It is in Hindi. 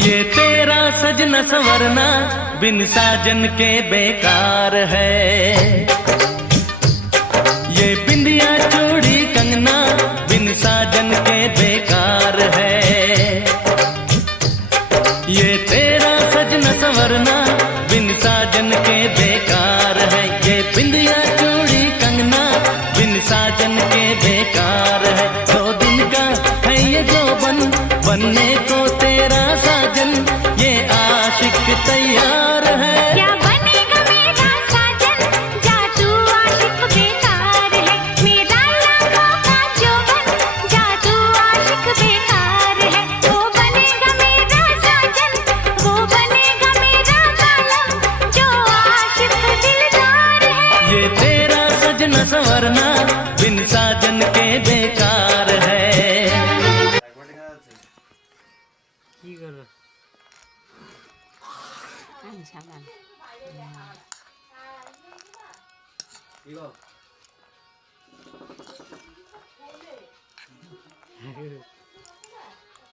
ये तेरा सजना संवरना बिन साजन के बेकार है। ये बिंदिया चूड़ी कंगना बिन साजन के बेकार है। ये तेरा सजना संवरना बिन साजन के बेकार है। ये बिंदिया चूड़ी कंगना बिन साजन के बेकार है। 2 दिन का है ये जोबन बनने को तेरा साजन, ये आशिक तैयार है। क्या बनेगा मेरा साजन, जा तू आशिक बेकार है। मेरा लाखों का जोबन, जा तू आशिक बेकार है। वो बनेगा मेरा साजन, वो बनेगा मेरा कालम, जो आशिक दिलदार है। ये तेरा सजना संवरना बिन साजन के बेकार है। কি করো? সাবান